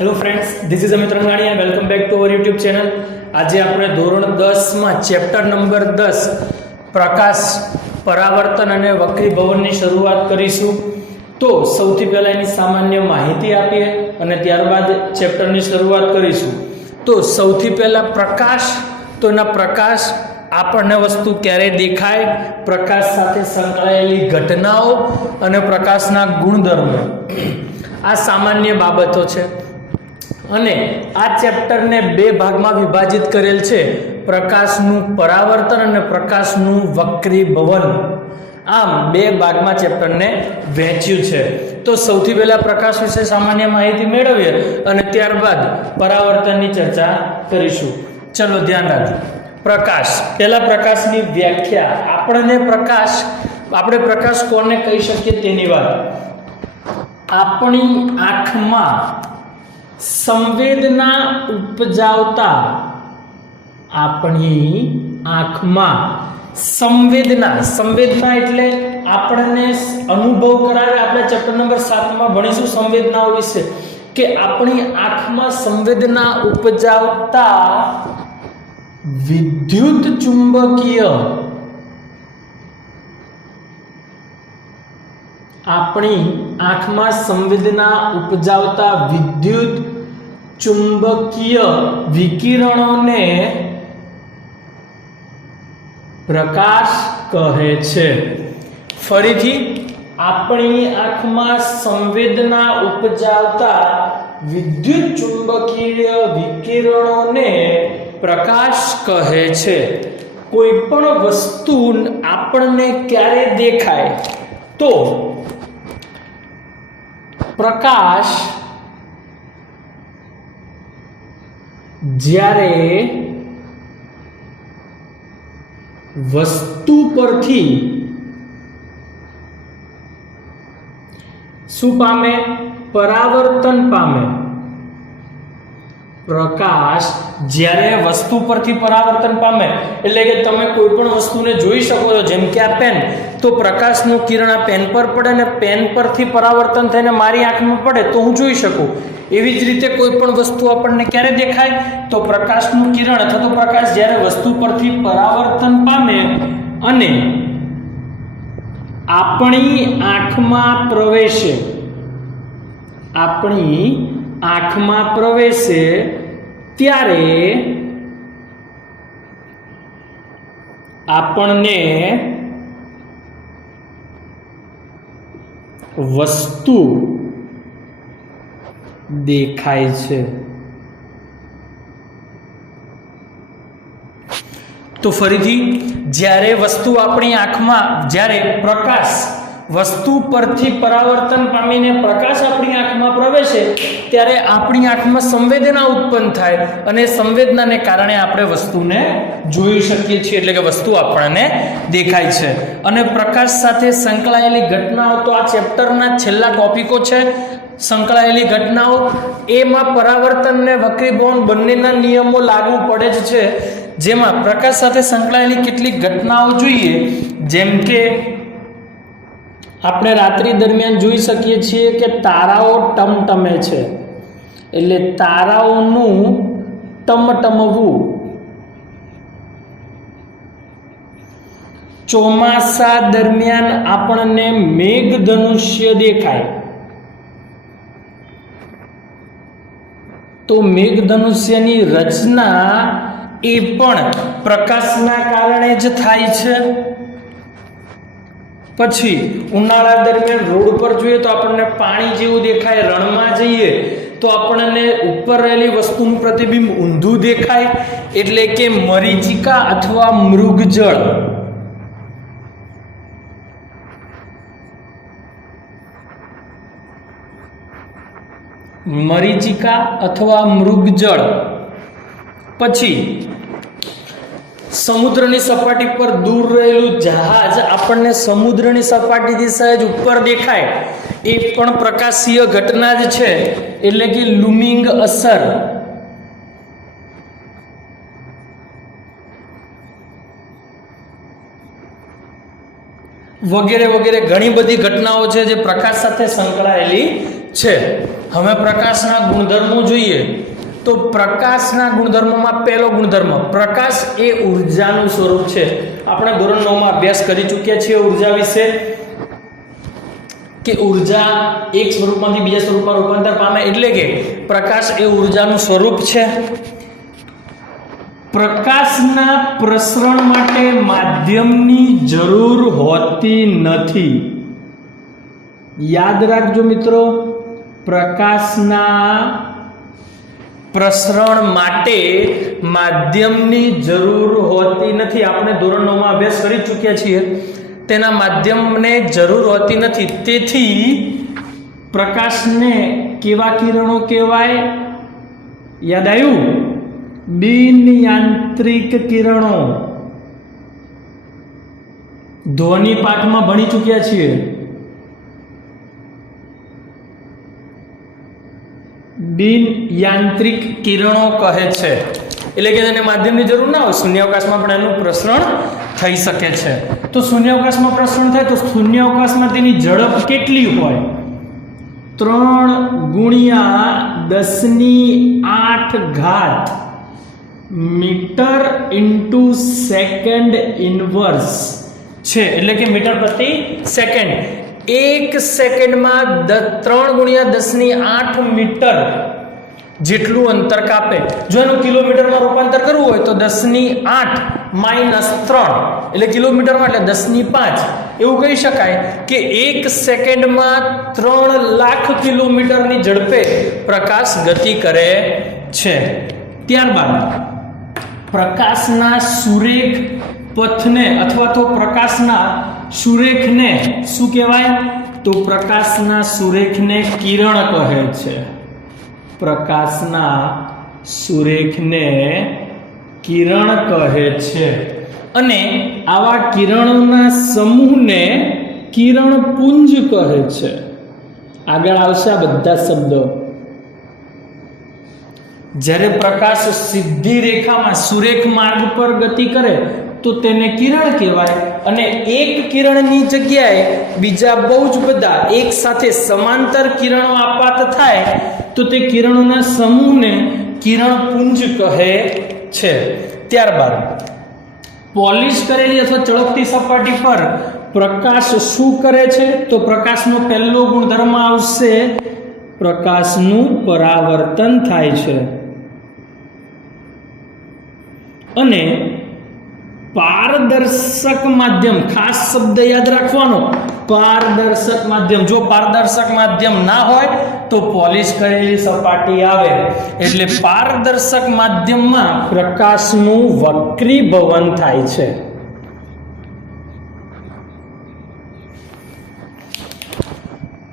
Hello friends, this is Amit Rangani. Welcome back to our YouTube channel. આજે આપણે ધોરણ 10 માં ચેપ્ટર નંબર 10 પ્રકાશ, પરાવર્તન અને વક્રીભવનની શરૂઆત કરીશું. તો સૌથી પહેલા એની સામાન્ય માહિતી આપીએ અને ત્યારબાદ ચેપ્ટરની શરૂઆત કરીશું. તો સૌથી પહેલા પ્રકાશ, તો એના પ્રકાશ આપણને વસ્તુ ક્યારે દેખાય, પ્રકાશ સાથે સંકળાયેલી ઘટનાઓ અને પ્રકાશના ગુણધર્મો, આ સામાન્ય બાબતો છે. અને આ ચેપ્ટરને બે ભાગમાં વિભાજિત કરેલ છે, પ્રકાશનું પરાવર્તન અને પ્રકાશનું વક્રીભવન. આમ બે ભાગમાં ચેપ્ટરને વહેંચ્યું છે. તો સૌથી પહેલા પ્રકાશ વિશે સામાન્ય માહિતી મેળવીએ અને ત્યારબાદ પરાવર્તનની ચર્ચા કરીશું. ચલો ધ્યાન રાખજો. પ્રકાશ, પહેલા પ્રકાશની વ્યાખ્યા. આપણે પ્રકાશ કોને કહી શકીએ તેની વાત. આપણી આંખમાં સંવેદના ઉપજાવતા, આપણી આંખમાં સંવેદના એટલે આપણને અનુભવ કરાવે. આપણે ચેપ્ટર નંબર 7 માં ભણીશું સંવેદનાઓ વિશે, કે આપણી આંખમાં સંવેદના ઉપજાવતા વિદ્યુત ચુંબકીય, આપણી આંખમાં સંવેદના ઉપજાવતા વિદ્યુત ચુંબકીય વિકિરણોને પ્રકાશ કહે છે. ફરીથી, આપણી આંખમાં સંવેદના ઉપજાવતા વિદ્યુત ચુંબકીય વિકિરણોને પ્રકાશ કહે છે. કોઈ પણ વસ્તુ આપણને ક્યારે દેખાય તો પ્રકાશ જ્યારે વસ્તુ પરથી શું પામે? પરાવર્તન પામે. પ્રકાશ જ્યારે વસ્તુ પરથી પરાવર્તન પામે એટલે કે તમે કોઈ પણ વસ્તુને જોઈ શકો છો, જેમ કે આ પેન, તો પ્રકાશનું કિરણ આ પેન પર પડે અને પેન પરથી પરાવર્તન થઈને મારી આંખમાં પડે તો હું જોઈ શકું. એવી જ રીતે કોઈ પણ વસ્તુ આપણને ક્યારે દેખાય તો પ્રકાશનું કિરણ અથવા તો પ્રકાશ જ્યારે વસ્તુ પરથી પરાવર્તન પામે અને આપણી આંખમાં પ્રવેશે, આપણી આંખમાં પ્રવેશે ત્યારે આપણને વસ્તુ દેખાય છે. તો ફરીથી, જ્યારે વસ્તુ આપણી આંખમાં, જ્યારે પ્રકાશ વસ્તુ પરથી પરાવર્તન પામીને પ્રકાશ આપણી આંખમાં પ્રવેશે ત્યારે આપણી આંખમાં સંવેદના ઉત્પન્ન થાય અને સંવેદનાને કારણે આપણે વસ્તુને જોઈ શકીએ છીએ, એટલે કે વસ્તુ આપણને દેખાય છે. અને પ્રકાશ સાથે સંકળાયેલી ઘટનાઓ, તો આ ચેપ્ટરના છેલ્લા ટોપિકો છે સંકળાયેલી ઘટનાઓ. એમાં પરાવર્તન અને વક્રીભવન બંનેના નિયમો લાગુ પડે જ છે. જેમાં પ્રકાશ સાથે સંકળાયેલી કેટલીક ઘટનાઓ જોઈએ, જેમ કે આપણે રાત્રિ દરમિયાન જોઈ શકીએ છીએ કે તારાઓ ટમટમે છે, એટલે તારાઓનું ટમટમવું. ચોમાસા દરમિયાન આપણને મેઘધનુષ્ય દેખાય, તો મેઘધનુષ્યની રચના એ પણ પ્રકાશના કારણે જ થાય છે. પછી ઉનાળા દરમિયાન રોડ પર જોઈએ તો આપણને પાણી જેવું દેખાય, રણમાં જઈએ તો આપણને ઉપર રહેલી વસ્તુનું પ્રતિબિંબ ઊંધું દેખાય, એટલે કે મરીચિકા અથવા મૃગજળ. મરીચિકા અથવા મૃગજળ. પછી સમુદ્રની સપાટી પર દૂર રહેલું જહાજ આપણને સમુદ્રની સપાટીથી સહેજ ઉપર દેખાય, એ પણ પ્રકાશીય ઘટના જ છે, એટલે કે લુમિંગ અસર. વગેરે વગેરે ઘણી બધી ઘટનાઓ છે જે પ્રકાશ સાથે સંકળાયેલી છે. હવે પ્રકાશના ગુણધર્મો જોઈએ તો પ્રકાશના ગુણધર્મોમાં પહેલો ગુણધર્મ, પ્રકાશ એ ઉર્જાનું સ્વરૂપ છે. આપણે ધોરણ 9 માં અભ્યાસ કરી ચૂક્યા છીએ ઉર્જા વિશે, કે ઉર્જા એક સ્વરૂપમાંથી બીજા સ્વરૂપમાં રૂપાંતર પામે, એટલે કે પ્રકાશ એ ઉર્જાનું સ્વરૂપ છે. પ્રકાશના પ્રસરણ માટે માધ્યમની જરૂર હોતી નથી. યાદ રાખજો મિત્રો, પ્રકાશના પ્રસરણ માટે માધ્યમની જરૂર હોતી નથી. આપણે ધોરણ 9 માં અભ્યાસ કરી ચૂક્યા છીએ. તેના માધ્યમને જરૂર હોતી નથી. તેથી પ્રકાશને કેવા કિરણો કહેવાય? યાદ આવ્યું? બિન યાંત્રિક કિરણો. ધ્વનિ પાઠમાં ભણી ચૂક્યા છીએ. બિન યાંત્રિક કિરણો કહે છે. એટલે કે તેને માધ્યમની જરૂર ના હોય. શૂન્યાવકાશમાં પણ એનું પ્રસરણ થઈ શકે છે. તો શૂન્યાવકાશમાં પ્રસરણ થાય તો શૂન્યાવકાશમાં તેની ઝડપ કેટલી હોય? 3×10⁸ મીટર ઇન્ટુ સેકન્ડ ઇનવર્સ છે. એટલે કે મીટર પ્રતિ સેકન્ડ. 1 સેકન્ડમાં 3×10⁸ મીટર જેટલું અંતર કાપે. જો એનું કિલોમીટરમાં રૂપાંતર કરવું હોય તો 10⁻⁻3 એટલે કિલોમીટરમાં, એટલે 10⁵. એવું કહી શકાય કે 1 સેકન્ડમાં 3 લાખ કિલોમીટરની ઝડપે પ્રકાશ ગતિ કરે છે. ત્યારબાદ પ્રકાશના સુરેખ પથને અથવા તો પ્રકાશના સુરેખને શું કહેવાય? તો પ્રકાશના સુરેખને કિરણ કહે છે. પ્રકાશના સુરેખને કિરણ કહે છે. અને આવા કિરણોના સમૂહને કિરણપુંજ કહે છે. આગળ આવશે આ બધા શબ્દો. જ્યારે પ્રકાશ સીધી રેખામાં સુરેખ માર્ગ પર ગતિ કરે તો તેને કિરણ કહેવાય. અને એક કિરણની જગ્યાએ બીજા બહુ જ બધા એક સાથે સમાંતર કિરણો આપાત થાય તો તે કિરણોના સમૂહને કિરણપુંજ કહે છે. ત્યારબાદ પોલિશ કરેલી અથવા ચળકતી સપાટી પર પ્રકાશ શું કરે છે? તો પ્રકાશનો પહેલો ગુણધર્મ આવશે, પ્રકાશનું પરાવર્તન થાય છે. અને પારદર્શક માધ્યમ, ખાસ શબ્દ યાદ રાખવાનો, પારદર્શક માધ્યમ. જો પારદર્શક માધ્યમ ના હોય તો પોલિશ કરેલી સપાટી આવે. એટલે પારદર્શક માધ્યમમાં પ્રકાશનું વક્રીભવન થાય છે.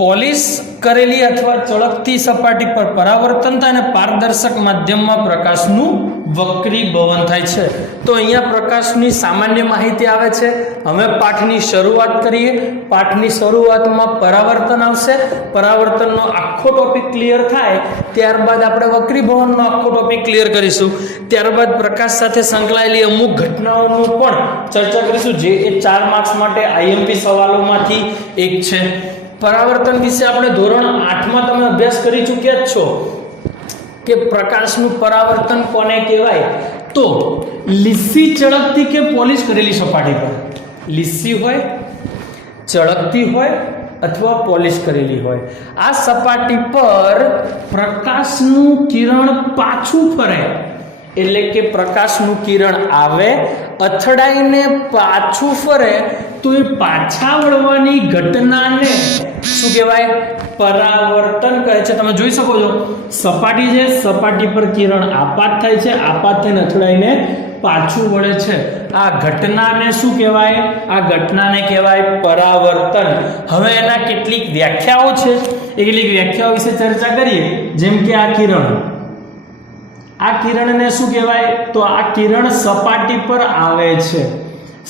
પોલિશ કરેલી અથવા ચળકતી સપાટી પર પરાવર્તન થાય અને પારદર્શક માધ્યમમાં પ્રકાશનું વક્રીભવન થાય છે. તો અહીંયા પ્રકાશની સામાન્ય માહિતી આવે છે. હવે પાઠની શરૂઆત કરીએ. પાઠની શરૂઆતમાં પરાવર્તન આવશે. પરાવર્તનનો આખો ટોપિક ક્લિયર થાય ત્યારબાદ આપણે વક્રીભવનનો આખો ટોપિક ક્લિયર કરીશું. ત્યારબાદ પ્રકાશ સાથે સંકળાયેલી અમુક ઘટનાઓનું પણ ચર્ચા કરીશું, જે એ 4 માર્ક્સ માટે આઈએમપી સવાલોમાંથી એક છે. પરાવર્તન વિશે આપણે ધોરણ 8 માં તમે અભ્યાસ કરી ચૂક્યા જ છો કે પ્રકાશનું પરાવર્તન કોને કહેવાય? તો લીસી, ચળકતી કે પોલિશ કરેલી સપાટી પર, લીસી હોય, ચળકતી હોય અથવા પોલિશ કરેલી હોય, આ સપાટી પર પ્રકાશનું કિરણ પાછું ફરે. એટલે કે પ્રકાશનું કિરણ આવે, અથડાઈને પાછું ફરે તો એ પાછા વળવાની ઘટનાને શું કહેવાય? પરાવર્તન કહે છે. તમે જોઈ શકો છો સપાટી છે, સપાટી પર કિરણ આપાત થાય છે, આપાત થઈને અથડાઈને પાછું વળે છે. આ ઘટનાને શું કહેવાય? આ ઘટનાને કહેવાય પરાવર્તન. હવે એના કેટલીક વ્યાખ્યાઓ છે, એ કેટલીક વ્યાખ્યાઓ વિશે ચર્ચા કરીએ. જેમ કે આ કિરણ, આ કિરણને શું કહેવાય? તો આ કિરણ સપાટી પર આવે છે.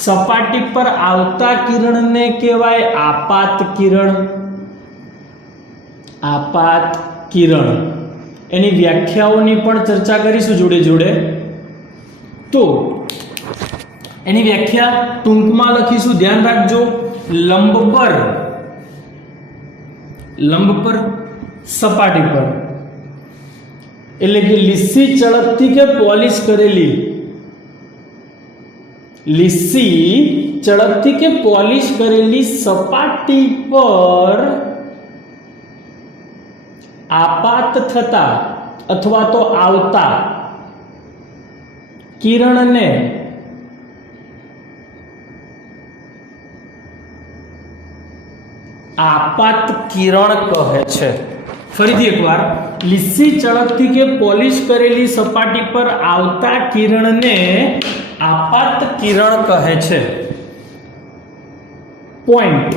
સપાટી પર આવતા કિરણને કહેવાય આપાત કિરણ. આપાત કિરણ, એની વ્યાખ્યાઓની પણ ચર્ચા કરીશું જોડે જોડે. તો એની વ્યાખ્યા ટૂંકમાં લખીશું, ધ્યાન રાખજો. લંબ પર सपाटी पर એટલે કે લીસી ચળકતી કે પોલિશ કરેલી, લીસી ચળકતી કે પોલિશ કરેલી સપાટી પર આપાત થતા અથવા તો આવતા કિરણને આપાત કિરણ કહે છે. ફરીથી એકવાર, લીસી ચળકતી કે પોલિશ કરેલી સપાટી પર આવતા કિરણને આપાત કિરણ કહે છે. પોઈન્ટ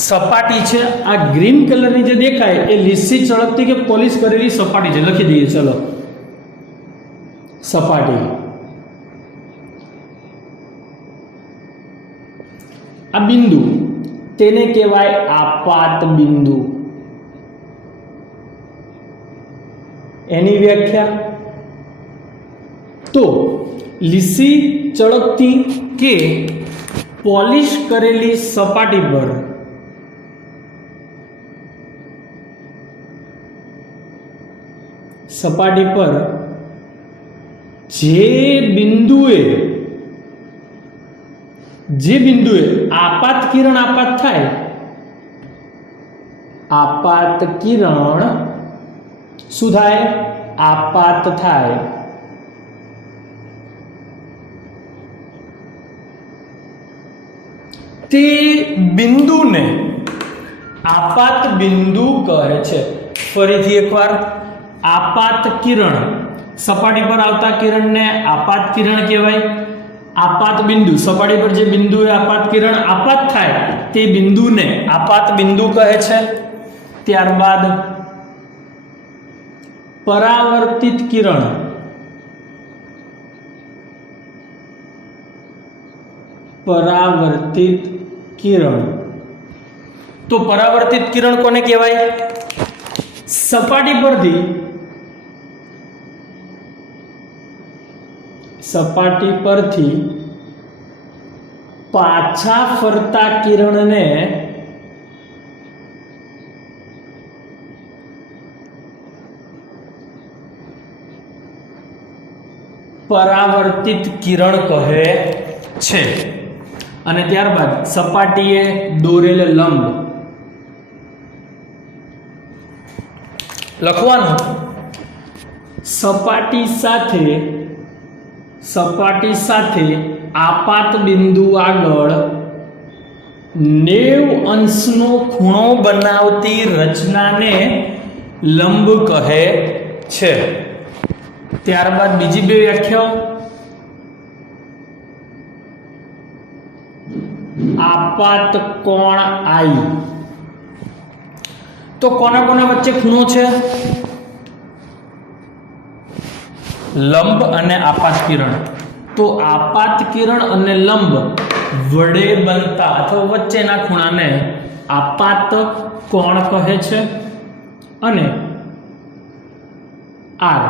સપાટી છે, આ ગ્રીન કલરની જે દેખાય એ લીસી ચળકતી કે પોલિશ કરેલી સપાટી છે. લખી દઈએ, ચલો. સપાટી. આ બિંદુ તેને કહેવાય આપાત બિંદુ. એની વ્યાખ્યા તો લીસી ચળકતી કે પોલિશ કરેલી સપાટી પર જે બિંદુએ આપાત કિરણ આપાત થાય, આપાત કિરણ શું થાય? આપાત થાય. તે બિંદુને આપાત બિંદુ કહે છે. ફરીથી એકવાર, આપાત કિરણ, સપાટી પર આવતા કિરણને આપાત કિરણ કહેવાય. આપાત બિંદુ, સપાટી પર જે બિંદુએ આપાત કિરણ આપાત થાય તે બિંદુને આપાત બિંદુ કહે છે. ત્યારબાદ પરાવર્તિત કિરણ, પરાવર્તિત કિરણ. તો પરાવર્તિત કિરણ કોને કહેવાય? સપાટી પરથી પાછા ફરતા કિરણને પરાવર્તિત કિરણ કહે છે. અને ત્યારબાદ સપાટીએ દોરેલ લંબ લખવાનું. સપાટી સાથે આપાત બિંદુ આગળ 90 અંશનો ખૂણો બનાવતી રચનાને લંબ કહે છે. ત્યારબાદ બીજી બે વ્યાખ્યાઓ. આપાત કોણ આઈ. તો કોના કોના વચ્ચે ખૂણો છે? લંબ અને આપાત કિરણ. તો આપાત કિરણ અને લંબ વડે બનતા અથવા વચ્ચેના ખૂણાને આપાત કોણ કહે છે. અને આર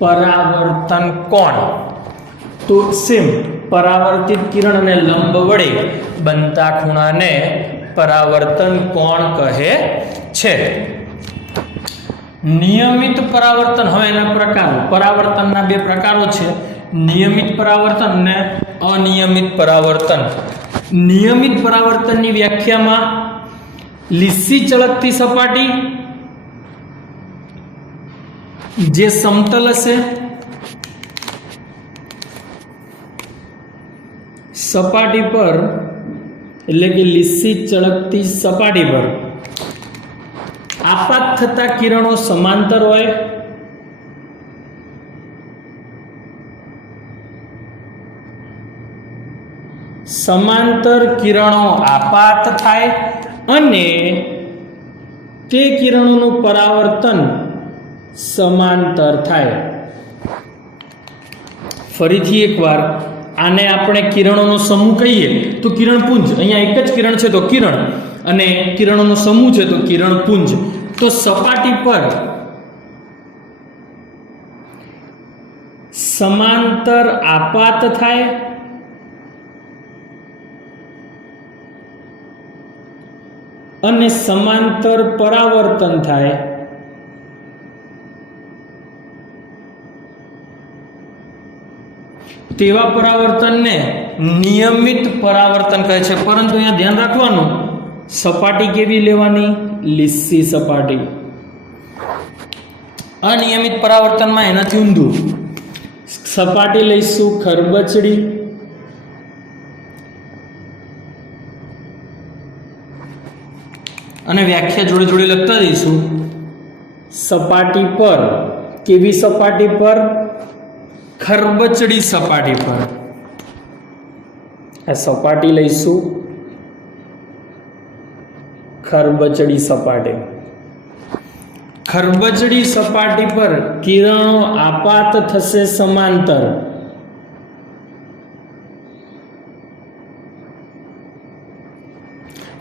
પરાવર્તન કોણ. તો સેમ, પરાવર્તિત કિરણ અને લંબ વડે બનતા ખૂણાને પરાવર્તન કોણ કહે છે. નિયમિત પરાવર્તન. હવે એના પ્રકારો. પરાવર્તનના બે પ્રકારો છે, નિયમિત પરાવર્તન અને અનિયમિત પરાવર્તન. નિયમિત પરાવર્તનની વ્યાખ્યામાં લીસી ચળકતી સપાટી જે સમતલ હશે, સપાટી પર એટલે કે લીસી ચળકતી સપાટી પર આપાત થતા કિરણો સમાંતર હોય, સમાંતર કિરણો આપાત થાય અને તે કિરણોનું પરાવર્તન સમાંતર થાય. ફરીથી એકવાર, આને આપણે કિરણોનો સમૂહ કહીએ તો કિરણપુંજ. અહીંયા એક જ કિરણ છે તો કિરણ, અને કિરણોનો સમૂહ છે તો કિરણપુંજ. તો સપાટી પર સમાંતર આપાત થાય અને સમાંતર પરાવર્તન થાય તેવા પરાવર્તનને નિયમિત પરાવર્તન કહે છે. પરંતુ અહીંયા ધ્યાન રાખવાનું, સપાટી કેવી લેવાની? લીસી સપાટી. અનિયમિત પરાવર્તનમાં એનાથી ઊંધું સપાટી લઈશું ખરબચડી, અને વ્યાખ્યા જોડે જોડે લખતા જઈશું. સપાટી પર, કેવી સપાટી પર? ખરબચડી સપાટી પર. આ સપાટી લઈશું ખરબચડી સપાટી. ખરબચડી સપાટી પર કિરણો આપાત થશે સમાંતર.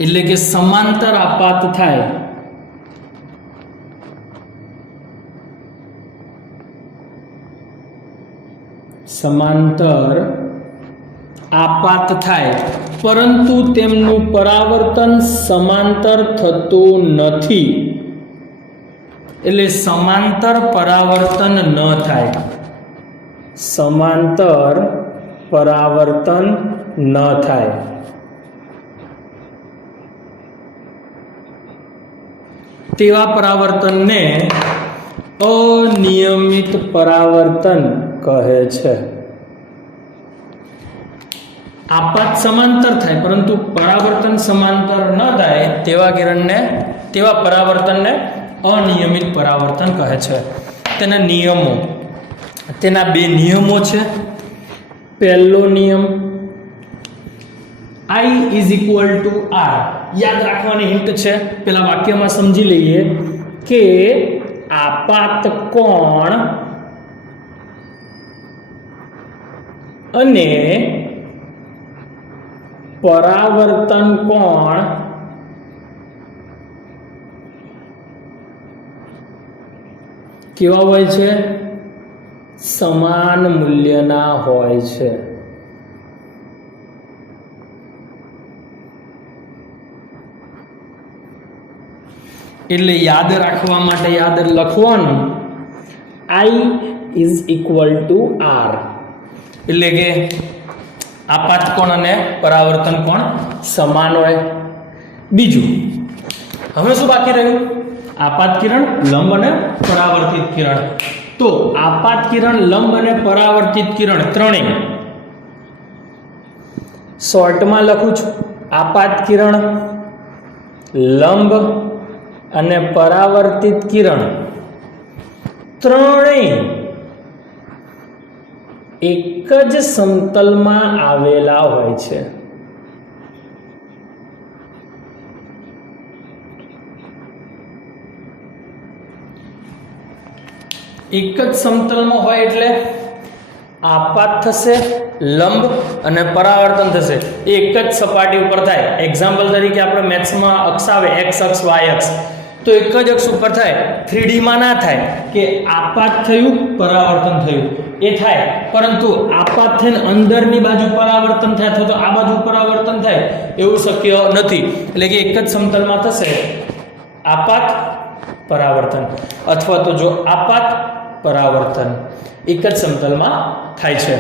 એટલે કે સમાંતર આપાત થાય. સમાંતર આપાત થાય, પરંતુ તેમનું પરાવર્તન સમાંતર થતું નથી. એટલે સમાંતર પરાવર્તન ન થાય. સમાંતર પરાવર્તન ન થાય. તેવા પરાવર્તનને અનિયમિત પરાવર્તન કહે છે. આપાત સમાંતર થાય પરંતુ પરાવર્તન સમાંતર ન થાય તેવા પરાવર્તનને અનિયમિત પરાવર્તન કહે છે. તેના નિયમો, તેના બે નિયમો છે. પહેલો નિયમ I = R. યાદ રાખવાની હિન્ટ છે, પેલા વાક્યમાં સમજી લઈએ કે આપાત કોણ અને પરાવર્તન કોણ કેવા હોય છે? સમાન મૂલ્યના હોય છે. એટલે યાદ રાખવા માટે યાદ લખવાનું I = R. એટલે કે આપાત કોણ અને પરાવર્તન કોણ સમાન હોય. બીજું, હવે શું બાકી રહ્યું? આપાત કિરણ, લંબ અને પરાવર્તિત કિરણ. તો આપાત કિરણ, લંબ અને પરાવર્તિત કિરણ ત્રણેય શોર્ટમાં લખું છું. આપાત કિરણ, લંબ અને પરાવર્તિત કિરણ ત્રણેય એક જ સમતલમાં આવેલા હોય છે. એક જ સમતલમાં હોય એટલે આપાત થશે, લંબ અને પરાવર્તન થશે. એક જ સપાટી ઉપર થાય. એક્ઝામ્પલ તરીકે આપણે મેથ્સમાં અક્ષ આવે, એક્સ અક્ષ, વાય અક્ષ, તો એક જ અક્ષ ઉપર થાય. 3D માં ના થાય કે આપાત થયું, પરાવર્તન થયું, એ થાય. પરંતુ આપાત થઈને અંદરની બાજુ પરાવર્તન થાય અથવા તો આ બાજુ પરાવર્તન થાય એવું શક્ય નથી. એટલે કે એક જ સમતલમાં થશે આપાત, પરાવર્તન, અથવા તો જો આપાત, પરાવર્તન એક જ સમતલમાં થાય છે.